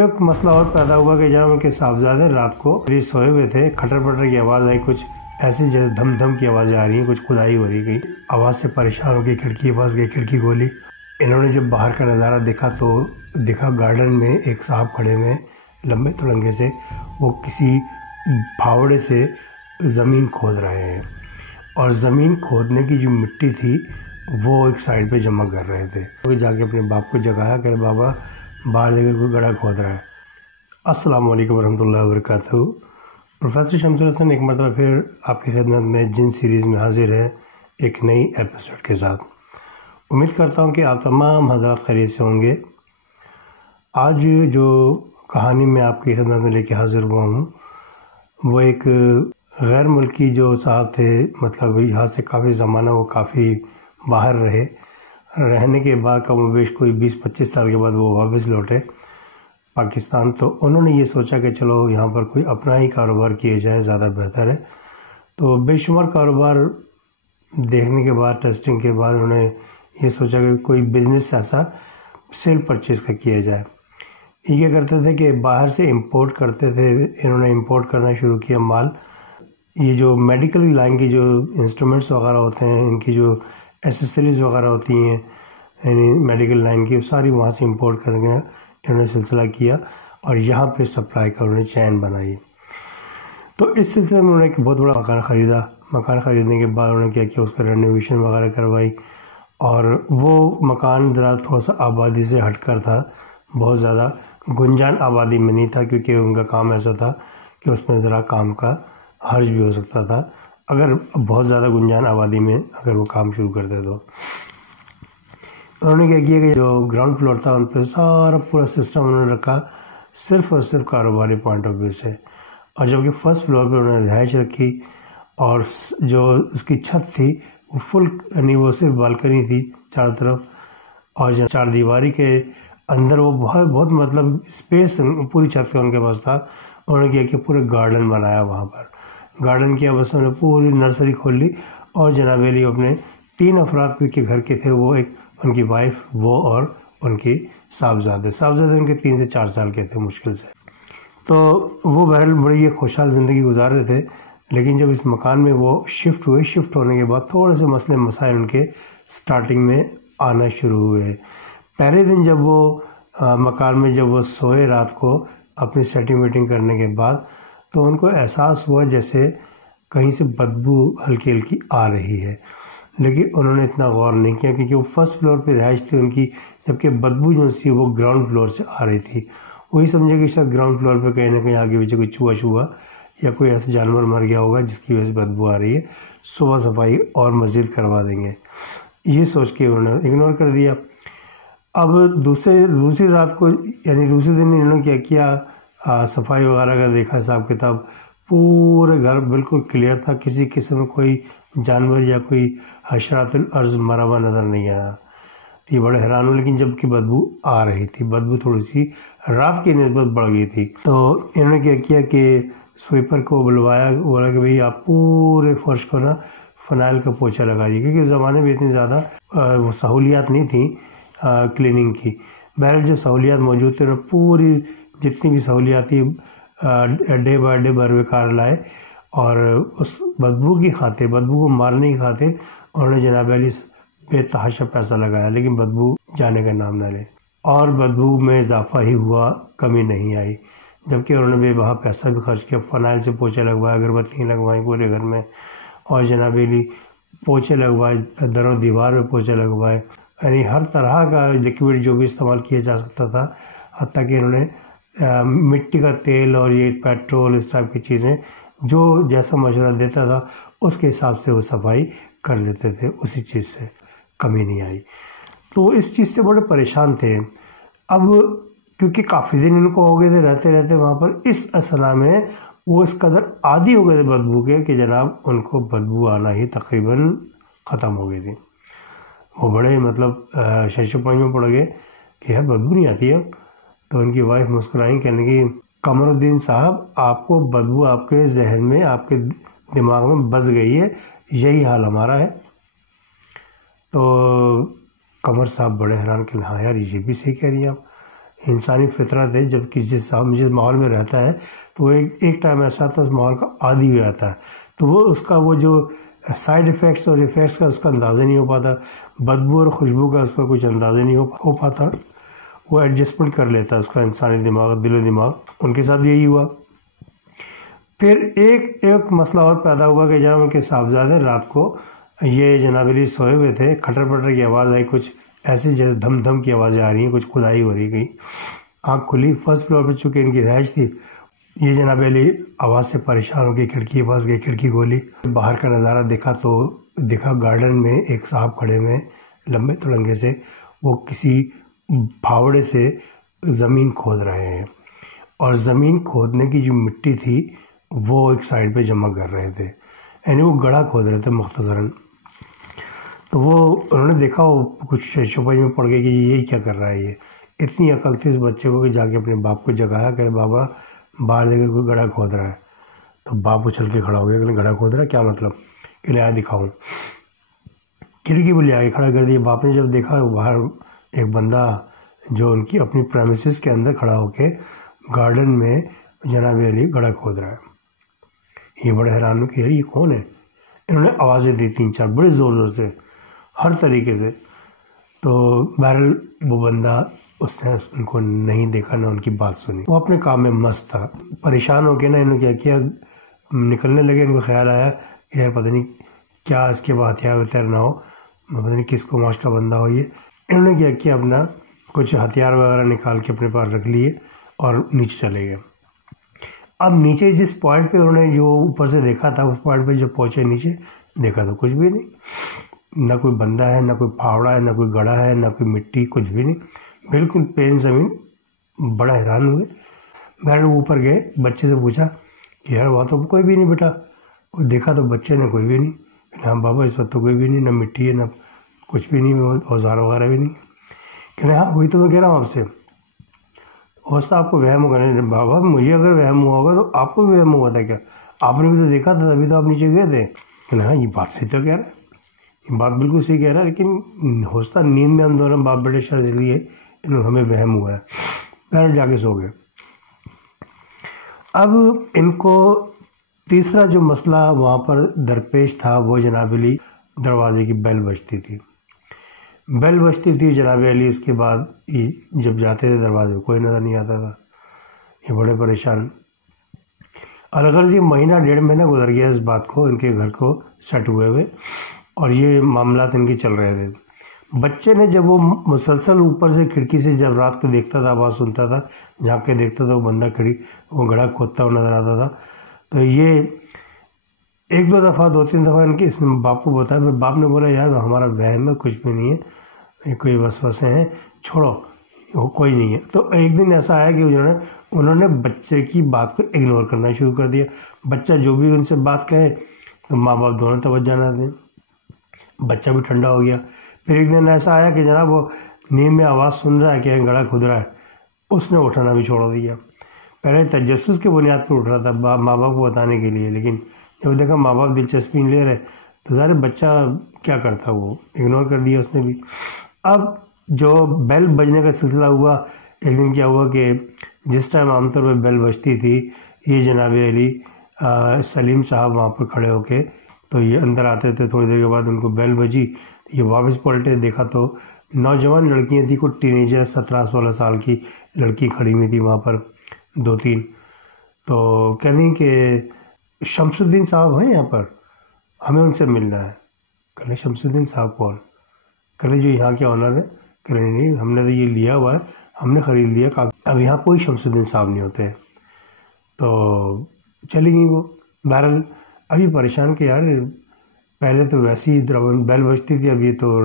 ایک مسئلہ اور پیدا ہوا کہ جب ان کے صاحبزادے رات کو سوئے ہوئے تھے، کھٹر پٹر کی آواز آئی، کچھ ایسی جیسے دھم دھم کی آوازیں آ رہی ہیں، کچھ کھدائی ہو رہی گئی، آواز سے پریشان ہو کے کھڑکی کے پاس گئے، کھڑکی کھولی۔ انہوں نے جب باہر کا نظارہ دیکھا تو دیکھا گارڈن میں ایک صاحب کھڑے ہوئے لمبے تڑنگے سے، وہ کسی پھاوڑے سے زمین کھود رہے ہیں، اور زمین کھودنے کی جو مٹی تھی وہ ایک سائڈ پہ جمع کر رہے تھے۔ وہ جا کے اپنے باپ کو جگایا کہ بابا باہر لے کے کوئی گڑھا کھود رہا ہے۔ السلام علیکم ورحمۃ اللہ وبرکاتہ۔ پروفیسر شمس الحسن ایک مرتبہ پھر آپ کی خدمت میں جن سیریز میں حاضر ہے ایک نئی ایپیسوڈ کے ساتھ۔ امید کرتا ہوں کہ آپ تمام حضرات خیریت سے ہوں گے۔ آج جو کہانی میں آپ کی خدمت میں لے کے حاضر ہوا ہوں وہ ایک غیر ملکی جو صاحب تھے، مطلب یہاں سے کافی زمانہ وہ کافی باہر رہنے کے بعد کم و بیش کوئی 20-25 سال کے بعد وہ واپس لوٹے پاکستان۔ تو انہوں نے یہ سوچا کہ چلو یہاں پر کوئی اپنا ہی کاروبار کیا جائے، زیادہ بہتر ہے۔ تو بے شمار کاروبار دیکھنے کے بعد، ٹیسٹنگ کے بعد، انہوں نے یہ سوچا کہ کوئی بزنس ایسا سیل پرچیز کا کیا جائے۔ یہ کیا کرتے تھے کہ باہر سے امپورٹ کرتے تھے، انہوں نے امپورٹ کرنا شروع کیا مال۔ یہ جو میڈیکل لائن کی جو انسٹرومنٹس وغیرہ ہوتے ہیں، ان کی جو ایسیسریز وغیرہ ہوتی ہیں یعنی میڈیکل لائن کی، ساری وہاں سے امپورٹ کر کے انہوں نے سلسلہ کیا اور یہاں پہ سپلائی کا انہوں نے چین بنائی۔ تو اس سلسلے میں انہوں نے ایک بہت بڑا مکان خریدا۔ مکان خریدنے کے بعد انہوں نے کیا کیا، اس کا رینوویشن وغیرہ کروائی، اور وہ مکان ذرا تھوڑا سا آبادی سے ہٹ کر تھا، بہت زیادہ گنجان آبادی میں نہیں تھا، کیونکہ ان کا کام ایسا تھا کہ اس میں ذرا کام کا حرج بھی ہو سکتا تھا اگر بہت زیادہ گنجان آبادی میں اگر وہ کام شروع کرتے تو۔ انہوں نے کیا کیا کہ جو گراؤنڈ فلور تھا ان پہ سارا پورا سسٹم انہوں نے رکھا صرف اور صرف کاروباری پوائنٹ آف ویو سے، اور جبکہ فرسٹ فلور پہ انہوں نے رہائش رکھی، اور جو اس کی چھت تھی وہ فل، یعنی وہ صرف بالکنی تھی چاروں طرف، اور چار دیواری کے اندر وہ بہت مطلب اسپیس پوری چھت کا ان کے پاس تھا۔ انہوں نے کیا کہ پورے گارڈن بنایا، وہاں پر گارڈن کیا، بس انہوں نے پوری نرسری کھول لی، اور جناب علی اپنے 3 افراد کے گھر کے تھے، وہ ایک ان کی وائف، وہ اور ان کی صاحبزادے ان کے 3 سے 4 سال کے تھے مشکل سے۔ تو وہ بہرحال بڑی خوشحال زندگی گزار رہے تھے، لیکن جب اس مکان میں وہ شفٹ ہونے کے بعد تھوڑے سے مسئلے مسائل ان کے سٹارٹنگ میں آنا شروع ہوئے۔ پہلے دن جب وہ مکان میں جب وہ سوئے رات کو اپنی سیٹنگ ویٹنگ کرنے کے بعد، تو ان کو احساس ہوا جیسے کہیں سے بدبو ہلکی ہلکی آ رہی ہے، لیکن انہوں نے اتنا غور نہیں کیا کیونکہ وہ فرسٹ فلور پہ رہائش تھی ان کی، جبکہ بدبو جو سی وہ گراؤنڈ فلور سے آ رہی تھی۔ وہی سمجھے کہ شاید گراؤنڈ فلور پہ کہیں نہ کہیں آگے پیچھے کوئی چوہا یا کوئی ایسا جانور مر گیا ہوگا جس کی وجہ سے بدبو آ رہی ہے، صبح صفائی اور مزید کروا دیں گے، یہ سوچ کے انہوں نے اگنور کر دیا۔ اب دوسری رات کو، یعنی دوسرے دن انہوں نے کیا کیا، صفائی وغیرہ کا دیکھا حساب کتاب، پورے گھر بالکل کلیئر تھا، کسی قسم میں کوئی جانور یا کوئی حشرات الارض مرا ہوا نظر نہیں آیا۔ یہ بڑے حیران ہوئے، لیکن جب کہ بدبو آ رہی تھی، بدبو تھوڑی سی رات کی نسبت بڑھ گئی تھی۔ تو انہوں نے کیا کیا کہ سویپر کو بلوایا، بولا کہ بھئی آپ پورے فرش کو نا فنائل کا پوچھا لگائیے، کیونکہ اس زمانے میں اتنی زیادہ سہولیات نہیں تھیں کلیننگ کی۔ بہرحال جو سہولیات موجود تھے، انہوں نے پوری جتنی بھی سہولیات تھی ڈے بائی ڈے بروقار لائے، اور اس بدبو کی خاطر، بدبو کو مارنے کی خاطر انہوں نے جناب علی بے تحاشا پیسہ لگایا، لیکن بدبو جانے کا نام نہ لے، اور بدبو میں اضافہ ہی ہوا، کمی نہیں آئی، جبکہ انہوں نے بے بہا پیسہ بھی خرچ کیا، فنائل سے پوچھے لگوائے، اگربتیاں لگوائیں پورے گھر میں، اور جناب علی پوچھے لگوائے، در و دیوار میں پوچھے لگوائے، یعنی ہر طرح کا لکوڈ جو بھی استعمال کیا جا سکتا تھا، حتیٰ کہ انہوں نے مٹی کا تیل اور یہ پیٹرول، اس ٹائپ کی چیزیں جو جیسا مشورہ دیتا تھا اس کے حساب سے وہ صفائی کر لیتے تھے، اسی چیز سے کمی نہیں آئی۔ تو اس چیز سے بڑے پریشان تھے۔ اب کیونکہ کافی دن ان کو ہو گئے تھے رہتے وہاں پر، اس اثنا میں وہ اس قدر عادی ہو گئے تھے بدبو کے کہ جناب ان کو بدبو آنا ہی تقریباً ختم ہو گئی تھی۔ وہ بڑے مطلب شش و پنج میں پڑ گئے کہ یار بدبو نہیں آتی اب۔ تو ان کی وائف مسکرائیں، کہنے کی قمر الدین صاحب آپ کو بدبو آپ کے ذہن میں، آپ کے دماغ میں بس گئی ہے، یہی حال ہمارا ہے۔ تو قمر صاحب بڑے حیران کہ ہاں یار یہ بھی صحیح کہہ رہی ہیں آپ، انسانی فطرت ہے، جب جس ماحول میں رہتا ہے تو وہ ایک ٹائم ایسا آتا ہے اس ماحول کا عادی ہو جاتا ہے، تو وہ اس کا وہ جو سائیڈ ایفیکٹس اور ایفیکٹس کا اس کا اندازہ نہیں ہو پاتا، بدبو اور خوشبو کا اس کا کچھ اندازہ نہیں ہو پاتا، وہ ایڈجسٹمنٹ کر لیتا ہے اس کا انسانی دماغ، دل و دماغ۔ ان کے ساتھ یہی ہوا۔ پھر ایک مسئلہ اور پیدا ہوا کہ جب ان کے صاحبزادے رات کو یہ جناب علی سوئے ہوئے تھے، کھٹر پٹر کی آواز آئی، کچھ ایسی جیسے دھم دھم کی آوازیں آ رہی ہیں، کچھ کھدائی ہو رہی گئی۔ آنکھ کھلی، فرسٹ فلور پہ چونکہ ان کی رہائش تھی، یہ جناب علی آواز سے پریشان ہو کے کھڑکی کے پاس گئے، کھڑکی کھولی، باہر کا نظارہ دیکھا گارڈن میں ایک صاحب کھڑے ہوئے لمبے تڑنگے سے، وہ کسی پھاوڑے سے زمین کھود رہے ہیں، اور زمین کھودنے کی جو مٹی تھی وہ ایک سائڈ پہ جمع کر رہے تھے، یعنی وہ گڑھا کھود رہے تھے مختصراً۔ تو وہ انہوں نے دیکھا، وہ کچھ شبہ میں پڑ گئے کہ یہ کیا کر رہا ہے، یہ اتنی عقل تھی اس بچے کو کہ جا کے اپنے باپ کو جگایا کہ بابا باہر لے کے کوئی گڑھا کھود رہا ہے۔ تو باپ اچھل کے کھڑا ہو گیا کہ گڑھا کھود رہا ہے، کیا مطلب، کہ لے آیا دکھاؤں۔ کھڑکی پہ لے آ کے کھڑا کر دیا۔ باپ نے جب دیکھا باہر ایک بندہ جو ان کی اپنی پریمیسز کے اندر کھڑا ہو کے گارڈن میں جناب علی گڑھا کھود رہا ہے، یہ بڑے حیران ہو کہ یہ کون ہے۔ انہوں نے آوازیں دی 3-4 بڑے زور زور سے، ہر طریقے سے۔ تو بہرحال وہ بندہ اس نے ان کو نہیں دیکھا، نہ ان کی بات سنی، وہ اپنے کام میں مست تھا۔ پریشان ہو کے نا انہوں نے کیا نکلنے لگے، ان کو خیال آیا کہ یار پتہ نہیں کیا اس کے بعد ہتھیار وتھیار نہ ہو، پتہ نہیں کس کو ماش کا بندہ ہو یہ۔ انہوں نے کیا اپنا کچھ ہتھیار وغیرہ نکال کے اپنے پاس رکھ لیے اور نیچے چلے گئے۔ اب نیچے جس پوائنٹ پہ انہوں نے جو اوپر سے دیکھا تھا، اس پوائنٹ پہ جب پہنچے نیچے دیکھا تو کچھ بھی نہیں، نہ کوئی بندہ ہے، نہ کوئی پھاوڑا ہے، نہ کوئی گڑھا ہے، نہ کوئی مٹی، کچھ بھی نہیں، بالکل پلین زمین۔ بڑا حیران ہوئے۔ بہرحال وہ اوپر گئے، بچے سے پوچھا کہ یار وہاں تو کوئی بھی نہیں بیٹا۔ دیکھا تو بچے نے کوئی بھی نہیں، ہاں بابا اس وقت تو کوئی بھی نہیں، نہ مٹی ہے، نہ کچھ بھی نہیں، اوزار وغیرہ بھی نہیں۔ کہ ہاں وہی تو میں کہہ رہا ہوں آپ سے، ہو سکتا آپ کو وہم ہوگا۔ نہیں بابا مجھے اگر وہم ہوا ہوگا تو آپ کو بھی وہم ہوا تھا کیا؟ آپ نے بھی تو دیکھا تھا، تبھی تو آپ نیچے گئے تھے۔ کہ ہاں یہ بات صحیح تو کہہ رہا ہے، یہ بات بالکل صحیح کہہ رہا ہے، لیکن ہو سکتا نیند میں ہم دونوں باپ بیٹے شاید اس لیے ہمیں وہم ہوا ہے۔ پہلے جا کے سو گئے۔ اب ان کو تیسرا جو مسئلہ وہاں پر درپیش تھا وہ جناب علی دروازے کی بیل بجتی تھی، جناب علی اس کے بعد جب جاتے تھے دروازے کوئی نظر نہیں آتا تھا، یہ بڑے پریشان۔ الغرض یہ مہینہ 1.5 مہینہ گزر گیا اس بات کو، ان کے گھر کو سیٹ ہوئے اور یہ معاملات ان کے چل رہے تھے۔ بچے نے جب وہ مسلسل اوپر سے کھڑکی سے جب رات کو دیکھتا تھا، آواز سنتا تھا، جھانک کے دیکھتا تھا، وہ بندہ وہ گڑھا کھودتا ہوا نظر آتا تھا، تو یہ 1-2 دفعہ 2-3 دفعہ ان کے اس نے باپ کو بتایا۔ پھر باپ نے بولا یار ہمارا وہم ہے، کچھ بھی نہیں ہے، کوئی وسوسے ہیں، چھوڑو، کوئی نہیں ہے۔ تو ایک دن ایسا آیا کہ انہوں نے بچے کی بات کو اگنور کرنا شروع کر دیا۔ بچہ جو بھی ان سے بات کہے تو ماں باپ دونوں توجہ نہ دیں، بچہ بھی ٹھنڈا ہو گیا۔ پھر ایک دن ایسا آیا کہ جناب وہ نیند میں آواز سن رہا ہے کہ گڑھا کھود رہا ہے، اس نے اٹھنا بھی چھوڑ دیا۔ پہلے تجسس کے بنیاد پر اٹھ رہا تھا ماں باپ کو بتانے کے لیے، لیکن جب دیکھا ماں باپ دلچسپی نہیں لے رہے تو ظاہر بچہ کیا کرتا، وہ اگنور کر دیا اس نے بھی۔ اب جو بیل بجنے کا سلسلہ ہوا، ایک دن کیا ہوا کہ جس ٹائم عام طور پہ بیل بجتی تھی، یہ جناب علی سلیم صاحب وہاں پر کھڑے ہو کے تو یہ اندر آتے تھے، تھوڑی دیر کے بعد ان کو بیل بجی، یہ واپس پلٹے، دیکھا تو نوجوان لڑکیاں تھیں، کوئی ٹین ایجر 17-16 سال کی لڑکی کھڑی ہوئی تھی وہاں پر 2-3، تو کہنے کہ شمس الدین صاحب ہیں یہاں پر، ہمیں ان سے ملنا ہے۔ کہنے شمس الدین صاحب کون؟ کہنے جو یہاں کے آنر ہے۔ کہنے نہیں ہم نے تو یہ لیا ہوا ہے، ہم نے خرید لیا، اب یہاں کوئی شمس الدین صاحب نہیں ہوتے۔ تو چلی گئی وہ۔ بہرحال ابھی پریشان کہ یار پہلے تو ویسی ہی بیل بجتی تھی، اب یہ تو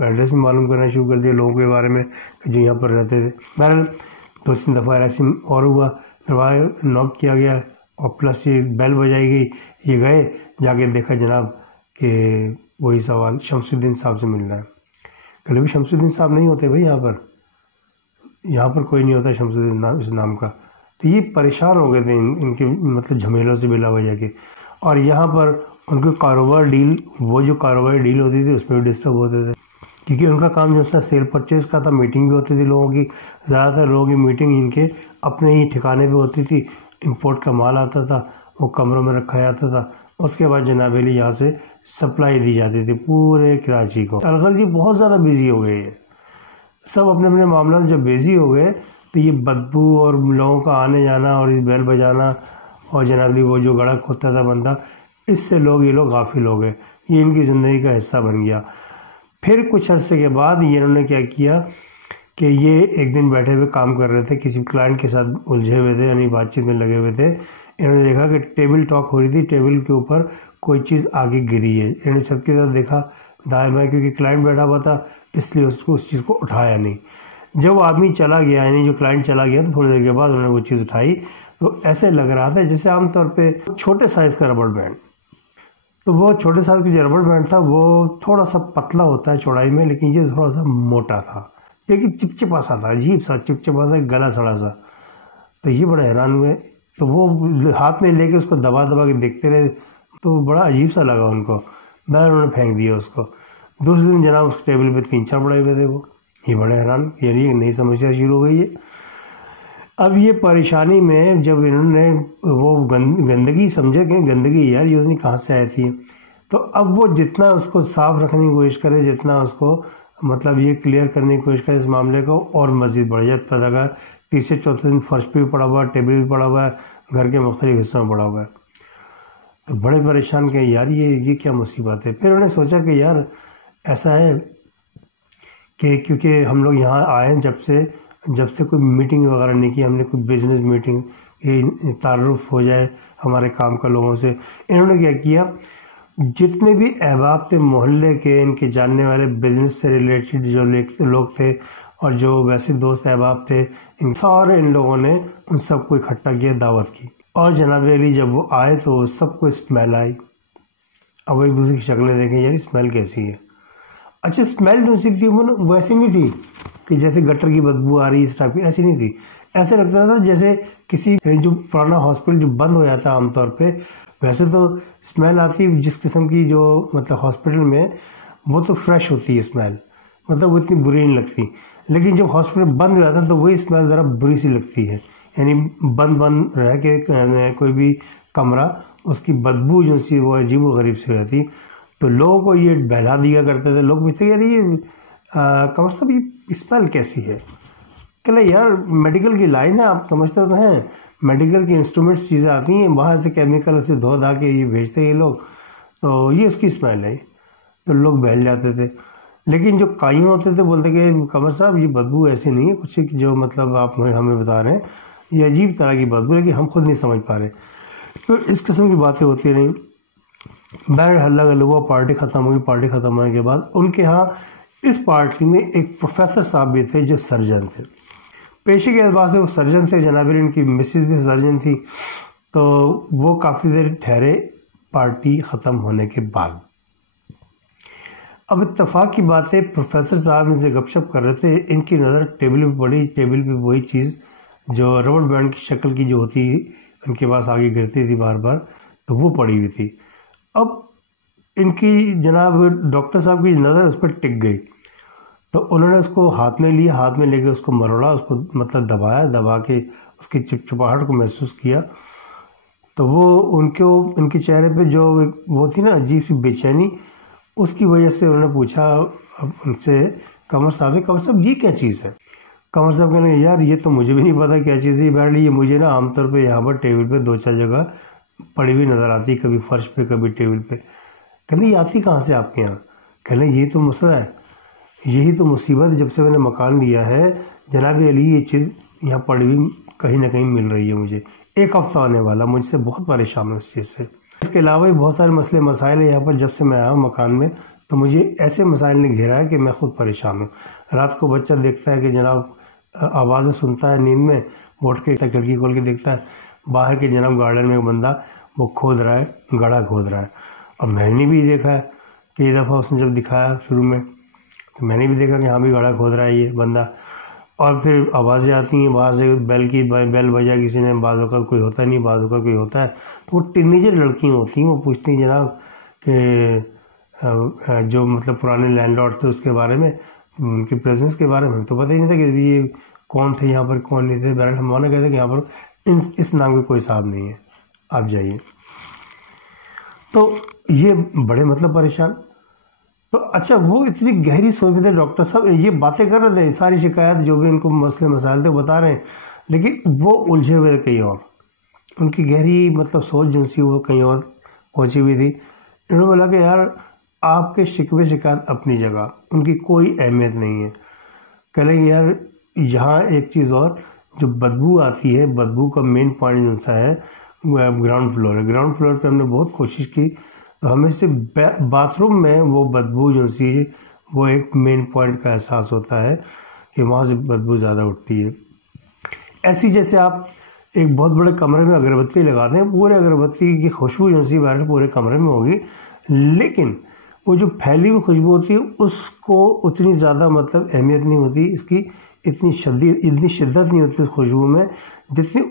ایڈریس بھی معلوم کرنا شروع کر دیا لوگوں کے بارے میں کہ جو یہاں پر رہتے تھے۔ بہرحال 2-3 دفعہ ایسے اور ہوا، دروازہ نوک کیا گیا اور پلس یہ بیل بجائی گئی، یہ گئے، جا کے دیکھا جناب کہ وہی سوال شمس الدین صاحب سے ملنا ہے۔ کہ بھی شمس الدین صاحب نہیں ہوتے بھائی، یہاں پر کوئی نہیں ہوتا شمس الدین اس نام کا۔ تو یہ پریشان ہو گئے تھے ان کے مطلب جھمیلوں سے بلا وجہ کے، اور یہاں پر ان کے کاروبار ڈیل، وہ جو کاروباری ڈیل ہوتی تھی اس میں بھی ڈسٹرب ہوتے تھے۔ کیونکہ ان کا کام جیسا سیل پرچیز کا تھا، میٹنگ بھی ہوتی تھی لوگوں کی، زیادہ تر لوگوں کی میٹنگ ان کے اپنے ہی ٹھکانے پہ ہوتی تھی، امپورٹ کا مال آتا تھا وہ کمروں میں رکھا جاتا تھا، اس کے بعد جناب علی یہاں سے سپلائی دی جاتی تھی پورے کراچی کو۔ الغر جی بہت زیادہ بیزی ہو گئے، سب اپنے اپنے معاملات جب بیزی ہو گئے تو یہ بدبو اور لوگوں کا آنے جانا اور بیل بجانا اور جناب علی وہ جو گڑھا کھودتا تھا بندہ، اس سے یہ لوگ غافل ہو گئے، یہ ان کی زندگی کا حصہ بن گیا۔ پھر کچھ عرصے کے بعد یہ انہوں نے کیا کیا کہ یہ ایک دن بیٹھے ہوئے کام کر رہے تھے، کسی کلائنٹ کے ساتھ الجھے ہوئے تھے، یعنی بات چیت میں لگے ہوئے تھے، انہوں نے دیکھا کہ ٹیبل ٹاک ہو رہی تھی، ٹیبل کے اوپر کوئی چیز آگے گری ہے، انہوں نے چھت کی طرف دیکھا دائیں بائیں، کیونکہ کلائنٹ بیٹھا ہوا تھا اس لیے اس چیز کو اٹھایا نہیں۔ جب وہ آدمی چلا گیا، یعنی جو کلائنٹ چلا گیا، تو تھوڑی دیر کے بعد انہوں نے وہ چیز اٹھائی تو ایسے لگ رہا تھا جیسے عام طور پہ چھوٹے سائز کا ربڑ بینڈ، تو وہ چھوٹے سائز کا جو ربڑ بینڈ تھا وہ تھوڑا سا پتلا ہوتا ہے چوڑائی میں، لیکن یہ تھوڑا سا موٹا تھا، لیکن چپچپا سا تھا، عجیب سا چپچپا سا، گلا سڑا سا۔ تو یہ بڑے حیران ہوئے، تو وہ ہاتھ میں لے کے اس کو دبا دبا کے دیکھتے رہے، تو بڑا عجیب سا لگا ان کو، میں انہوں نے پھینک دیا اس کو۔ دوسرے دن جناب اس ٹیبل پہ 3-4 پڑے ہوئے تھے، وہ یہ بڑے حیران، یعنی ایک نئی سمسیا شروع ہو گئی ہے۔ اب یہ پریشانی میں جب انہوں نے وہ گندگی سمجھے کہ گندگی یار یہ کہاں سے آئی تھی، تو اب وہ جتنا اس کو صاف رکھنے کی کوشش کرے، جتنا اس کو مطلب یہ کلیئر کرنے کی کوشش کرے اس معاملے کو، اور مزید بڑھ جائے، پتہ لگا تیسرے چوتھے دن فرش پہ بھی پڑا ہوا ہے، ٹیبل بھی پڑا ہوا ہے، گھر کے مختلف حصوں میں پڑا ہوا ہے۔ تو بڑے پریشان کہ یار یہ کیا مصیبت ہے۔ پھر انہوں نے سوچا کہ یار ایسا ہے کہ کیونکہ ہم لوگ یہاں آئے جب سے کوئی میٹنگ وغیرہ نہیں کی، ہم نے کوئی بزنس میٹنگ، یہ تعارف ہو جائے ہمارے کام کا لوگوں سے۔ انہوں نے کیا کیا، جتنے بھی احباب تھے محلے کے، ان کے جاننے والے بزنس سے ریلیٹڈ جو لوگ تھے اور جو ویسے دوست احباب تھے، ان لوگوں نے ان سب کو اکٹھا کیا، دعوت کی، اور جناب علی جب وہ آئے تو سب کو اسمیل آئی۔ اب ایک دوسرے کی شکلیں دیکھیں، یار اسمیل کیسی ہے؟ اچھا اسمیل جو سی تھی وہ ویسی نہیں تھی کہ جیسے گٹر کی بدبو آ رہی ہے اس ٹائپ کی، ایسی نہیں تھی، ایسے لگتا تھا جیسے کسی جو پرانا ہاسپٹل جو بند ہو جاتا ہے عام طور پہ، ویسے تو اسمیل آتی جس قسم کی جو مطلب ہاسپٹل میں، وہ تو فریش ہوتی ہے اسمیل، مطلب وہ اتنی بری نہیں لگتی، لیکن جب ہاسپٹل بند ہو جاتا ہے تو وہی اسمیل ذرا بری سی لگتی ہے، یعنی بند رہ کے کوئی بھی کمرہ، اس کی بدبو جو سی وہ عجیب و غریب سی رہتی۔ تو لوگوں کو یہ بہلا دیا کرتے تھے، لوگ پوچھتے یار یہ قمر صاحب یہ اسمیل کیسی ہے؟ کہ یار میڈیکل کی لائن ہے، آپ سمجھتے تو ہیں، میڈیکل کی انسٹرومنٹس چیزیں آتی ہیں باہر سے، کیمیکل سے دھو دھا کے یہ بھیجتے ہیں یہ لوگ، تو یہ اس کی اسمیل ہے، تو لوگ بہل جاتے تھے۔ لیکن جو قائم ہوتے تھے بولتے کہ قمر صاحب یہ بدبو ایسی نہیں ہے، کچھ جو مطلب آپ ہمیں بتا رہے ہیں یہ عجیب طرح کی بدبو ہے کہ ہم خود نہیں سمجھ پا رہے۔ تو اس قسم کی باتیں ہوتی رہیں، بہر ہلہ گلہ ہوا، پارٹی ختم ہوئی، پارٹی ختم ہونے کے بعد ان کے ہاں اس پارٹی میں ایک پروفیسر صاحب بھی تھے جو سرجن تھے، پیشے کے اعتبار سے وہ سرجن تھے، جناب ان کی مسز بھی سرجن تھی، تو وہ کافی دیر ٹھہرے پارٹی ختم ہونے کے بعد۔ اب اتفاق کی بات ہے، پروفیسر صاحب ان سے گپ شپ کر رہے تھے، ان کی نظر ٹیبل پہ پڑی، ٹیبل پہ وہی چیز جو ربڑ بینڈ کی شکل کی جو ہوتی ان کے پاس آگے گرتی تھی بار بار، تو وہ پڑی ہوئی تھی۔ اب ان کی جناب ڈاکٹر صاحب کی نظر اس پر ٹک گئی، تو انہوں نے اس کو ہاتھ میں لیا، ہاتھ میں لے کے اس کو مروڑا، اس کو مطلب دبایا، دبا کے اس کی چپچپاہٹ کو محسوس کیا، تو وہ ان کے چہرے پہ جو وہ تھی نا عجیب سی بے چینی، اس کی وجہ سے انہوں نے پوچھا ان سے، قمر صاحب یہ کیا چیز ہے؟ قمر صاحب کہنے لگے یار یہ تو مجھے بھی نہیں پتا کیا چیز ہے، بیٹھ لی، یہ مجھے نا عام طور پہ یہاں پر ٹیبل پہ 2-4 جگہ پڑی ہوئی نظر آتی، کبھی فرش پہ کبھی ٹیبل پہ۔ کہنے یہ آتی کہاں سے آپ کے یہاں؟ کہنے یہ تو مسئلہ ہے، یہی تو مصیبت، جب سے میں نے مکان لیا ہے جناب علی یہ چیز یہاں پڑی ہوئی کہیں نہ کہیں مل رہی ہے مجھے، 1 ہفتہ ہونے والا، مجھ سے بہت پریشان ہوں اس چیز سے۔ اس کے علاوہ بھی بہت سارے مسئلے مسائل ہیں یہاں پر، جب سے میں آیا ہوں مکان میں تو مجھے ایسے مسائل نے گھیرا ہے کہ میں خود پریشان ہوں۔ رات کو بچہ دیکھتا ہے کہ جناب آوازیں سنتا ہے نیند میں، اٹھ کے کھڑکی کھول کے دیکھتا ہے باہر کے جناب گارڈن میں ایک بندہ وہ کھود رہا ہے، گڑھا کھود رہا ہے۔ اب میں نے بھی دیکھا ہے کئی دفعہ، اس نے جب دکھایا شروع میں تو میں نے بھی دیکھا کہ ہاں بھی گڑھا کھود رہا ہے یہ بندہ، اور پھر آوازیں آتی ہیں باہر سے، بیل بجا کسی نے، بعض اوقات کوئی ہوتا نہیں، بعض اوقات کوئی ہوتا ہے، تو وہ ٹینیجر لڑکیاں ہوتی ہیں، وہ پوچھتی ہیں جناب کہ جو مطلب پرانے لینڈ لارڈ تھے اس کے بارے میں، ان کی پریزنس کے بارے میں تو پتہ ہی نہیں تھا کہ یہ کون تھے یہاں پر، کون نہیں تھے. بہرحال ہم وہاں کہتے کہ یہاں پر اس نام کا کوئی صاحب نہیں ہے، آپ جائیے. تو یہ بڑے مطلب پریشان. تو اچھا وہ اتنی گہری سوچ میں تھے ڈاکٹر صاحب، یہ باتیں کر رہے تھے، ساری شکایت جو بھی ان کو مسئلے مسائل تھے بتا رہے ہیں، لیکن وہ الجھے ہوئے کہیں اور. ان کی گہری مطلب سوچ جو سی وہ کہیں اور پہنچی ہوئی تھی. انہوں نے بولا کہ یار آپ کے شکوے شکایت اپنی جگہ، ان کی کوئی اہمیت نہیں ہے. کہہ لیں گے یار یہاں ایک چیز اور، جو بدبو آتی ہے، بدبو کا مین پوائنٹ جو سا ہے وہ گراؤنڈ فلور ہے. گراؤنڈ فلور پہ ہم نے بہت کوشش کی، تو ہمیں سے باتھ روم میں وہ بدبو جو سی وہ ایک مین پوائنٹ کا احساس ہوتا ہے کہ وہاں سے بدبو زیادہ اٹھتی ہے. ایسی جیسے آپ ایک بہت بڑے کمرے میں اگربتی لگا دیں، پورے اگربتی کی خوشبو جو سی بہر پورے کمرے میں ہوگی، لیکن وہ جو پھیلی ہوئی خوشبو ہوتی ہے اس کو اتنی زیادہ مطلب اہمیت نہیں ہوتی، اس کی اتنی شدت نہیں ہوتی اس خوشبو میں جتنی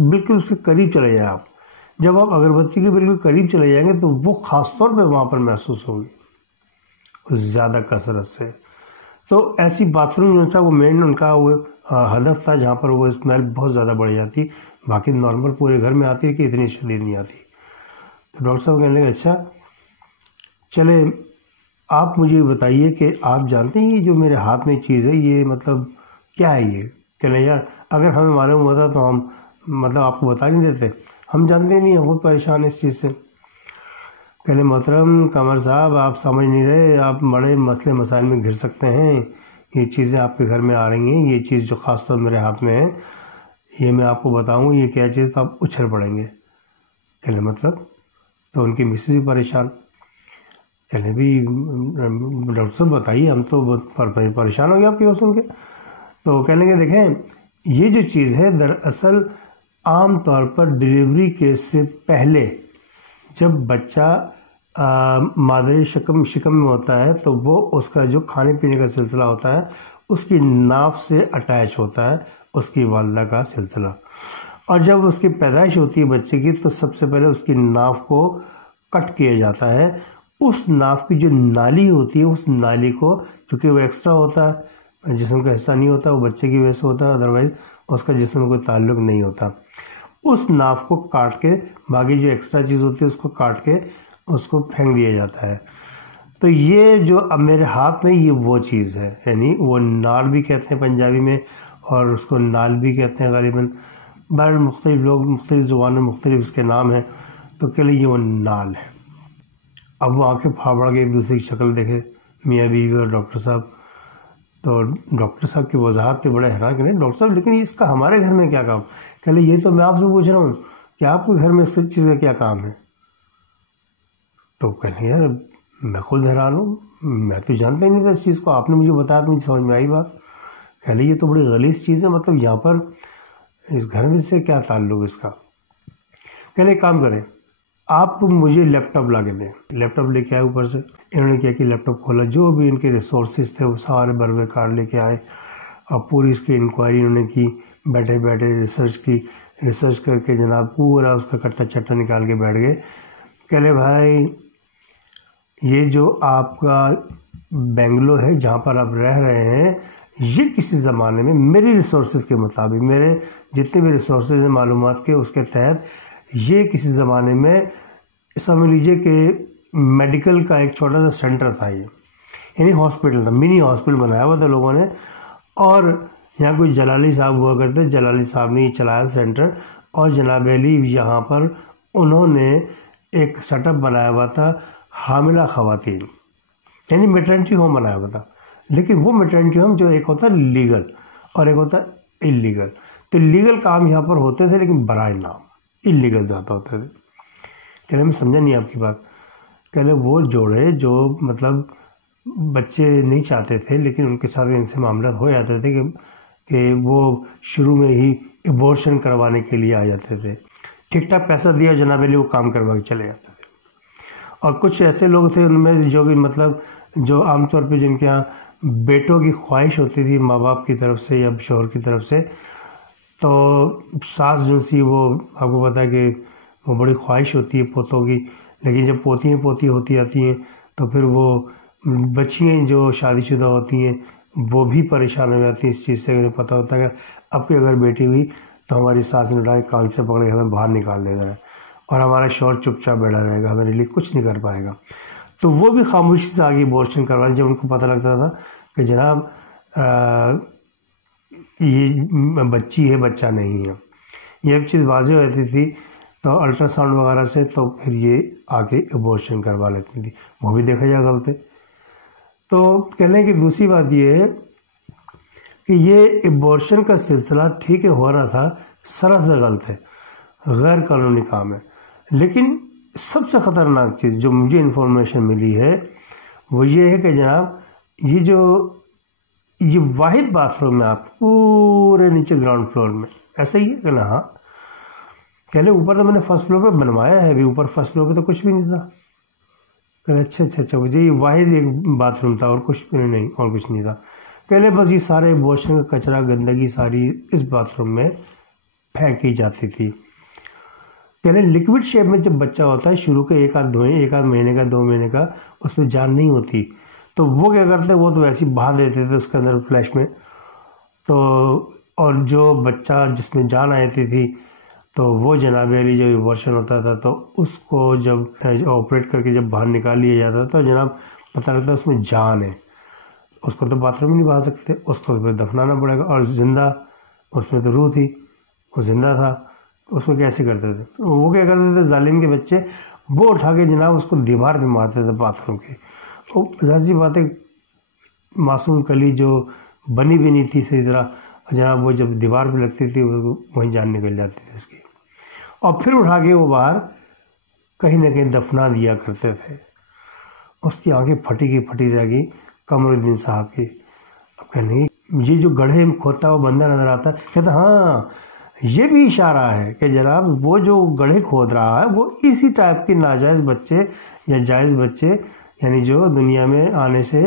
بالکل اس کے قریب چلے جائیں آپ. جب آپ اگربتی کے بالکل قریب چلے جائیں گے تو وہ خاص طور پہ وہاں پر محسوس ہوگی زیادہ کثرت سے. تو ایسی باتھ روم جو تھا وہ مین ان کا وہ ہدف تھا جہاں پر وہ اسمیل بہت زیادہ بڑھ جاتی، باقی نارمل پورے گھر میں آتی ہے کہ اتنی شدید نہیں آتی. تو ڈاکٹر صاحب کہنے لگے اچھا چلے آپ مجھے بتائیے کہ آپ جانتے ہیں یہ جو میرے ہاتھ میں چیز ہے یہ مطلب کیا ہے. یہ کہنے یار اگر ہمیں معلوم ہوتا تو ہم مطلب آپ کو بتا نہیں دیتے، ہم جانتے نہیں ہیں، بہت پریشان ہیں اس چیز سے. کہنے محترم قمر صاحب آپ سمجھ نہیں رہے، آپ بڑے مسئلے مسائل میں گھر سکتے ہیں. یہ چیزیں آپ کے گھر میں آ رہی ہیں، یہ چیز جو خاص طور میرے ہاتھ میں ہے یہ میں آپ کو بتاؤں یہ کیا چیز، تو آپ اچھل پڑیں گے. کہنے مطلب؟ تو ان کی مسز بھی پریشان. کہنے بھی ڈاکٹر صاحب بتائیے، ہم تو بہت پریشان ہو گئے آپ کی بات سن کے. تو کہنے لگے دیکھیں یہ جو چیز ہے دراصل عام طور پر ڈلیوری کے سے پہلے جب بچہ مادری شکم میں ہوتا ہے تو وہ اس کا جو کھانے پینے کا سلسلہ ہوتا ہے اس کی ناف سے اٹیچ ہوتا ہے اس کی والدہ کا سلسلہ. اور جب اس کی پیدائش ہوتی ہے بچے کی تو سب سے پہلے اس کی ناف کو کٹ کیا جاتا ہے. اس ناف کی جو نالی ہوتی ہے اس نالی کو، چونکہ وہ ایکسٹرا ہوتا ہے، جسم کا حصہ نہیں ہوتا، وہ بچے کی وجہ سے ہوتا ہے، ادروائز اس کا جسم میں کوئی تعلق نہیں ہوتا. اس ناف کو کاٹ کے باقی جو ایکسٹرا چیز ہوتی ہے اس کو کاٹ کے اس کو پھینک دیا جاتا ہے. تو یہ جو اب میرے ہاتھ میں یہ وہ چیز ہے، یعنی وہ نال بھی کہتے ہیں پنجابی میں اور اس کو نال بھی کہتے ہیں غالباً، بہر مختلف لوگ مختلف زبانوں میں مختلف اس کے نام ہیں. تو کہ یہ وہ نال ہے. اب وہ آنکھیں پھاڑ کے ایک دوسرے کی شکل دیکھے میاں بیوی اور ڈاکٹر صاحب. تو ڈاکٹر صاحب کی وضاحت پہ بڑے حیران کریں، ڈاکٹر صاحب لیکن اس کا ہمارے گھر میں کیا کام؟ کہ یہ تو میں آپ سے پوچھ رہا ہوں کہ آپ کے گھر میں اس چیز کا کیا کام ہے؟ تو کہنے یار میں خود حیران ہوں، میں تو جانتا ہی نہیں تھا اس چیز کو، آپ نے مجھے بتایا تو مجھے سمجھ میں آئی بات. کہنے یہ تو بڑی غلیظ چیز ہے، مطلب یہاں پر اس گھر میں سے کیا تعلق اس کا؟ کہنے ایک کام کریں، آپ مجھے لیپ ٹاپ لا کے دیں. لیپ ٹاپ لے کے آئے اوپر سے. انہوں نے کیا کہ لیپ ٹاپ کھولا، جو بھی ان کے ریسورسز تھے وہ سارے بروے کار لے کے آئے اور پوری اس کی انکوائری انہوں نے کی، بیٹھے بیٹھے ریسرچ کی، ریسرچ کر کے جناب پورا اس کا کٹا چٹا نکال کے بیٹھ گئے. کہلے بھائی یہ جو آپ کا بنگلو ہے جہاں پر آپ رہ رہے ہیں یہ کسی زمانے میں میری ریسورسز کے مطابق، میرے جتنے بھی ریسورسز ہیں معلومات کے اس کے تحت یہ کسی زمانے میں سمجھ لیجیے کہ میڈیکل کا ایک چھوٹا سا سینٹر تھا، یہ یعنی ہاسپٹل تھا، منی ہاسپٹل بنایا ہوا تھا لوگوں نے. اور یہاں کوئی جلالی صاحب ہوا کرتے، جلالی صاحب نے یہ چلایا سینٹر. اور جناب علی یہاں پر انہوں نے ایک سیٹ اپ بنایا ہوا تھا حاملہ خواتین، یعنی میٹرنٹی ہوم بنایا ہوا تھا. لیکن وہ میٹرنٹی ہوم جو ایک ہوتا ہے لیگل اور ایک ہوتا ہے انلیگل. تو لیگل کام یہاں پر ہوتے تھے لیکن برائے نام انلیگل زیادہ ہوتے تھے. کہنے میں سمجھا نہیں آپ کی بات. کہنے وہ جوڑے جو مطلب بچے نہیں چاہتے تھے لیکن ان کے ساتھ ان سے معاملات ہو جاتے تھے کہ وہ شروع میں ہی ایبورشن کروانے کے لیے آ جاتے تھے. ٹھیک ٹھاک پیسہ دیا جناب علی وہ کام کروا کے چلے جاتے تھے. اور کچھ ایسے لوگ تھے ان میں جو کہ مطلب جو عام طور پہ جن کے یہاں بیٹوں کی خواہش ہوتی تھی ماں باپ کی طرف سے یا شوہر کی طرف سے، تو ساس جو سی وہ آپ کو پتہ ہے کہ وہ بڑی خواہش ہوتی ہے پوتوں کی، لیکن جب پوتی ہوتی آتی ہیں تو پھر وہ بچیاں جو شادی شدہ ہوتی ہیں وہ بھی پریشان ہو جاتی ہیں اس چیز سے. انہیں پتہ ہوتا ہے کہ اب کی اگر بیٹی ہوئی تو ہماری ساس نے اٹھا کے کان سے پکڑ کے ہمیں باہر نکال دے گا اور ہمارا شوہر چپ چاپ بیٹھا رہے گا, ہمارے لیے کچھ نہیں کر پائے گا. تو وہ بھی خاموشی سے آگے ابورشن کروانے جب ان کو پتہ لگتا تھا کہ جناب یہ بچی ہے, بچہ نہیں ہے. یہ ایک چیز واضح ہو جاتی تھی تو الٹرا ساؤنڈ وغیرہ سے تو پھر یہ آگے ابورشن کروا لیتی تھی, وہ بھی دیکھا جا غلط ہے. تو کہنے کی دوسری بات یہ ہے کہ یہ ابورشن کا سلسلہ ٹھیک ہے ہو رہا تھا, سراسر غلط ہے, غیر قانونی کام ہے. لیکن سب سے خطرناک چیز جو مجھے انفارمیشن ملی ہے وہ یہ ہے کہ جناب یہ واحد باتھ روم ہے آپ پورے نیچے گراؤنڈ فلور میں, ایسا ہی ہے کہ نا؟ ہاں, کہنے اوپر تو میں نے فرسٹ فلور پہ بنوایا ہے, ابھی اوپر فرسٹ فلور پہ تو کچھ بھی نہیں تھا. اچھا مجھے یہ واحد ایک باتھ روم تھا اور کچھ نہیں, اور کچھ نہیں تھا. پہلے بس یہ سارے ابورشن کا کچرا گندگی ساری اس باتھ روم میں پھینکی جاتی تھی. پہلے لکوڈ شیپ میں جب بچہ ہوتا ہے شروع کے ایک آدھ مہینے کا 2 مہینے کا, اس میں جان نہیں ہوتی, تو وہ کیا کرتے وہ تو ویسے ہی بہا دیتے تھے اس کے اندر فلیش میں. تو اور جو بچہ جس میں جان آتی تھی تو وہ جناب علی جب ایبورشن ہوتا تھا تو اس کو جب آپریٹ کر کے جب باہر نکال لیا جاتا تھا تو جناب پتہ لگتا ہے اس میں جان ہے. اس کو تو باتھ روم نہیں بہا سکتے, اس کو پھر دفنانا پڑے گا. اور زندہ اس میں تو روح تھی, وہ زندہ تھا, اس کو کیسے کرتے تھے؟ وہ کیا کرتے تھے ظالم کے بچے, وہ اٹھا کے جناب اس کو دیوار پہ مارتے تھے باتھ روم کے. وہ ظاہر سی بات ہے معصوم کلی جو بنی بھی نہیں تھی صحیح طرح, جناب وہ جب دیوار پہ لگتی تھی وہیں جان نکل جاتی تھی اس کی, اور پھر اٹھا کے وہ باہر کہیں نہ کہیں دفنا دیا کرتے تھے. اس کی آنکھیں پھٹی رہ گئی قمر الدین صاحب کی. اب کہنے یہ جو گڑھے کھودتا وہ بندہ نظر آتا ہے, کہتا ہاں یہ بھی اشارہ ہے کہ جناب وہ جو گڑھے کھود رہا ہے وہ اسی ٹائپ کے ناجائز بچے یا جائز بچے, یعنی جو دنیا میں آنے سے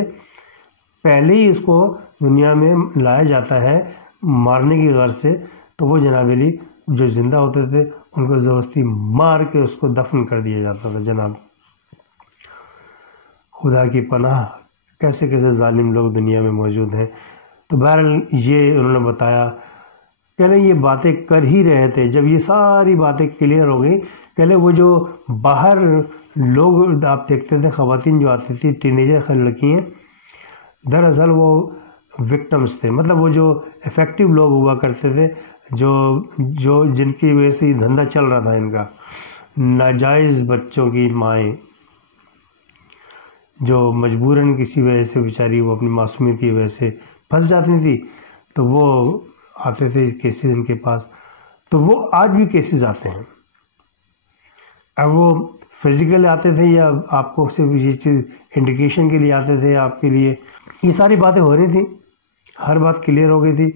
پہلے ہی اس کو دنیا میں لایا جاتا ہے مارنے کی غرض سے, تو وہ جناب علی جو زندہ ہوتے تھے ان کو زبردستی مار کے اس کو دفن کر دیا جاتا تھا. جناب خدا کی پناہ, کیسے کیسے ظالم لوگ دنیا میں موجود ہیں. تو بہرحال یہ انہوں نے بتایا, کہنے یہ باتیں کر ہی رہے تھے. جب یہ ساری باتیں کلیئر ہو گئی, کہنے وہ جو باہر لوگ آپ دیکھتے تھے خواتین جو آتی تھی ٹینیجر لڑکی ہیں, دراصل وہ وکٹمز تھے, مطلب وہ جو افیکٹو لوگ ہوا کرتے تھے جو جن کی وجہ سے یہ دھندا چل رہا تھا ان کا, ناجائز بچوں کی مائیں جو مجبوراً کسی وجہ سے بیچاری وہ اپنی معصومیت کی وجہ سے پھنس جاتی تھی, تو وہ آتے تھے کیسز ان کے پاس. تو وہ آج بھی کیسز آتے ہیں. اب وہ فزیکل آتے تھے یا آپ کو صرف یہ چیز انڈیکیشن کے لیے آتے تھے آپ کے لیے, یہ ساری باتیں ہو رہی تھیں, ہر بات کلیئر ہو گئی تھی.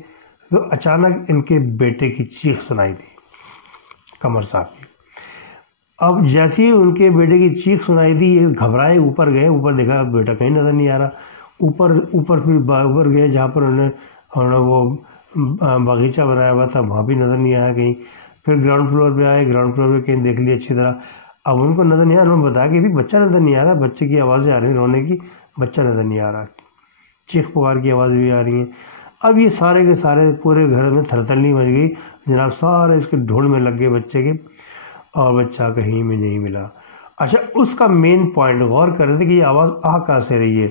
تو اچانک ان کے بیٹے کی چیخ سنائی دی قمر صاحب کی. اب جیسے ہی ان کے بیٹے کی چیخ سنائی دی یہ گھبرائے, اوپر گئے, اوپر دیکھا بیٹا کہیں نظر نہیں آ رہا. اوپر پھر اوپر گئے جہاں پر انہوں نے وہ باغیچہ بنایا ہوا تھا, وہاں بھی نظر نہیں آیا کہیں. پھر گراؤنڈ فلور پہ آئے, گراؤنڈ فلور پہ کہیں دیکھ لیا اچھی طرح. اب ان کو نظر نہیں آیا, انہوں نے بتایا کہ بھی بچہ نظر نہیں آ رہا, بچے کی آوازیں آ رہی ہیں رونے کی, بچہ نظر نہیں آ رہا, چیخ پکار کی آوازیں بھی آ رہی ہیں. اب یہ سارے کے سارے پورے گھر میں تھرتھلنی مچ گئی جناب, سارے اس کے ڈھونڈ میں لگ گئے بچے کے, اور بچہ کہیں میں نہیں ملا. اچھا اس کا مین پوائنٹ غور کر رہے تھے کہ یہ آواز آ کہاں سے رہی ہے.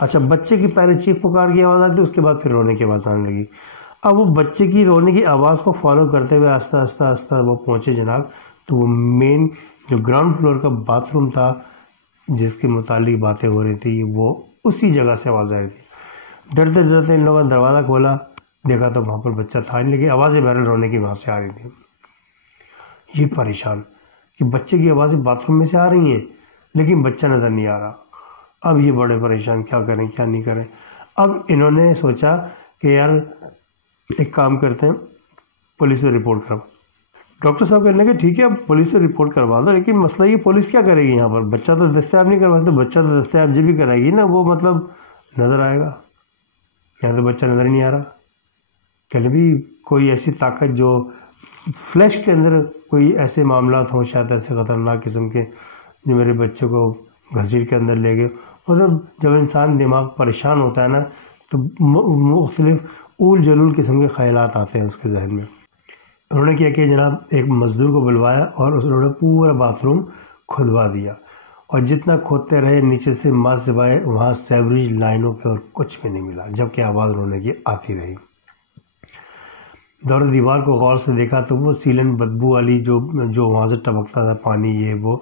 اچھا بچے کی پہلے چیخ پکار کی آواز آتی, اس کے بعد پھر رونے کی آواز آنے لگی. اب وہ بچے کی رونے کی آواز کو فالو کرتے ہوئے آہستہ آہستہ وہ پہنچے جناب, تو وہ مین جو گراؤنڈ فلور کا باتھ روم تھا جس کے متعلق باتیں ہو رہی تھی, وہ اسی جگہ سے آواز آ رہی تھی. ڈرتے ڈرتے ان لوگوں نے دروازہ کھولا, دیکھا تو وہاں پر بچہ تھا نہیں, لیکن آوازیں بہرحال رونے کی وہاں سے آ رہی تھی. یہ پریشان کہ بچے کی آوازیں باتھ روم میں سے آ رہی ہیں لیکن بچہ نظر نہیں آ رہا. اب یہ بڑے پریشان, کیا کریں کیا نہیں کریں. اب انہوں نے سوچا کہ یار ایک کام کرتے ہیں, پولیس میں رپورٹ کروا. ڈاکٹر صاحب کہنے لگے ٹھیک ہے اب پولیس میں رپورٹ کروا دو, لیکن مسئلہ یہ پولیس کیا کرے گی یہاں پر, بچہ تو دستیاب نہیں کروا سکتے. بچہ تو دستیاب جب بھی کرائے گی نا, وہ مطلب نظر آئے گا, یہاں تو بچہ نظر ہی نہیں آ رہا. کہ بھی کوئی ایسی طاقت جو فلیش کے اندر کوئی ایسے معاملات ہوں, شاید ایسے خطرناک قسم کے جو میرے بچے کو گھسیٹ کے اندر لے گئے. مطلب جب انسان دماغ پریشان ہوتا ہے نا تو مختلف اول جلول قسم کے خیالات آتے ہیں اس کے ذہن میں. انہوں نے کیا کہ جناب ایک مزدور کو بلوایا اور انہوں نے پورا باتھ روم کھدوا دیا اور جتنا کھودتے رہے نیچے سے ماں سوائے وہاں سیوریج لائنوں پہ اور کچھ بھی نہیں ملا، جبکہ آواز انہوں نے کی آتی رہی. دور دیوار کو غور سے دیکھا تو وہ سیلن بدبو والی جو وہاں سے ٹپکتا تھا پانی، یہ وہ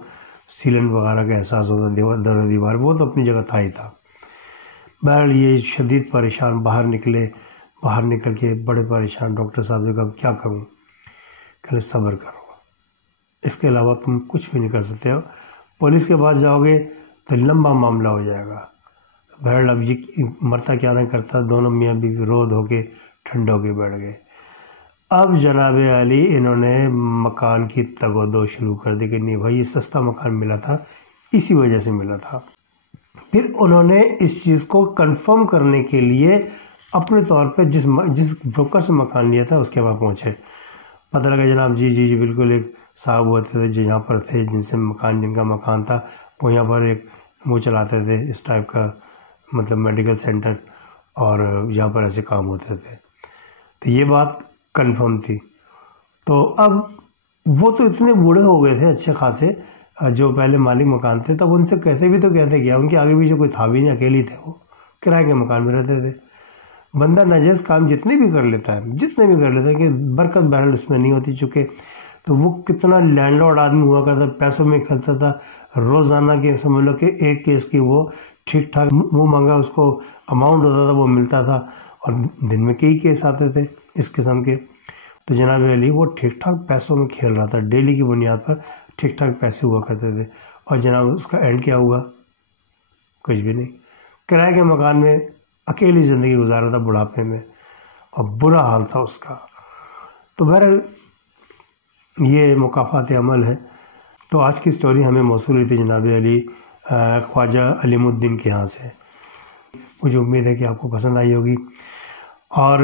سیلن وغیرہ کا احساس ہوتا دور دیوار، وہ تو اپنی جگہ تھا ہی تھا. بہرحال یہ شدید پریشان باہر نکل کے بڑے پریشان. ڈاکٹر صاحب نے کہا کیا کروں؟ کہ صبر کرو، اس کے علاوہ تم کچھ بھی نہیں کر سکتے ہو. پولیس کے پاس جاؤ گے تو لمبا معاملہ ہو جائے گا. بہرحال اب یہ مرتا کیا نہیں کرتا، دونوں میاں بیوی رو ہو کے ٹھنڈے ہو کے بیٹھ گئے. اب جناب علی انہوں نے مکان کی تگ و دو شروع کر دی کہ نہیں بھائی یہ سستا مکان ملا تھا، اسی وجہ سے ملا تھا. پھر انہوں نے اس چیز کو کنفرم کرنے کے لیے اپنے طور پہ جس بروکر سے مکان لیا تھا اس کے پاس پہنچے. پتہ لگا جناب جی بالکل ایک صاحب ہوتے تھے جو یہاں پر تھے جن کا مکان تھا، وہ یہاں پر ایک وہ چلاتے تھے اس ٹائپ کا، مطلب میڈیکل سینٹر، اور یہاں پر ایسے کام ہوتے تھے. تو یہ بات کنفرم تھی. تو اب وہ تو اتنے بوڑھے ہو گئے تھے اچھے خاصے جو پہلے مالک مکان تھے، تب ان سے کہتے کیا، ان کے آگے پیچھے کوئی تھا بھی نہیں، اکیلی تھے، وہ کرائے کے مکان میں رہتے تھے. بندہ ناجائز کام جتنے بھی کر لیتا ہے کہ برکت بہرحال اس میں نہیں ہوتی، چونکہ تو وہ کتنا لینڈ لارڈ آدمی ہوا کرتا، پیسوں میں کھلتا تھا. روزانہ کے سمجھ لو کہ ایک کیس کی وہ ٹھیک ٹھاک منہ مانگا اس کو اماؤنٹ ہوتا تھا وہ ملتا تھا، اور دن میں کئی کیس آتے تھے اس قسم کے. تو جناب علی وہ ٹھیک ٹھاک پیسوں میں کھیل رہا تھا، ڈیلی کی بنیاد پر ٹھیک ٹھاک پیسے ہوا کرتے تھے. اور جناب اس کا اینڈ کیا ہوا؟ کچھ بھی نہیں. کرائے کے مکان میں اکیلی زندگی گزار رہا تھا بڑھاپے میں، اور برا حال تھا اس کا. تو بہرحال یہ مکافات عمل ہے. تو آج کی سٹوری ہمیں موصول ہوئی تھی جناب علی خواجہ علیم الدین کے یہاں سے. مجھے امید ہے کہ آپ کو پسند آئی ہوگی، اور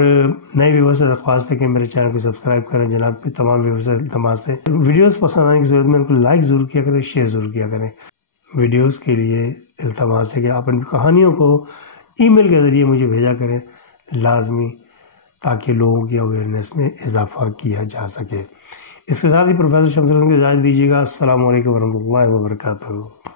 نئے ویورز سے درخواست ہے کہ میرے چینل کو سبسکرائب کریں. جناب پہ تمام ویورز سے التماس ہے ویڈیوز پسند آنے کی صورت میں ان کو لائک ضرور کیا کریں، شیئر ضرور کیا کریں. ویڈیوز کے لیے التماس ہے کہ آپ ان کہانیوں کو ای میل کے ذریعے مجھے بھیجا کریں لازمی، تاکہ لوگوں کی اویئرنیس میں اضافہ کیا جا سکے. اس کے ساتھ ہی پروفیسر شمس الدین کو اجازت دیجیے گا. السلام علیکم ورحمۃ اللہ وبرکاتہ.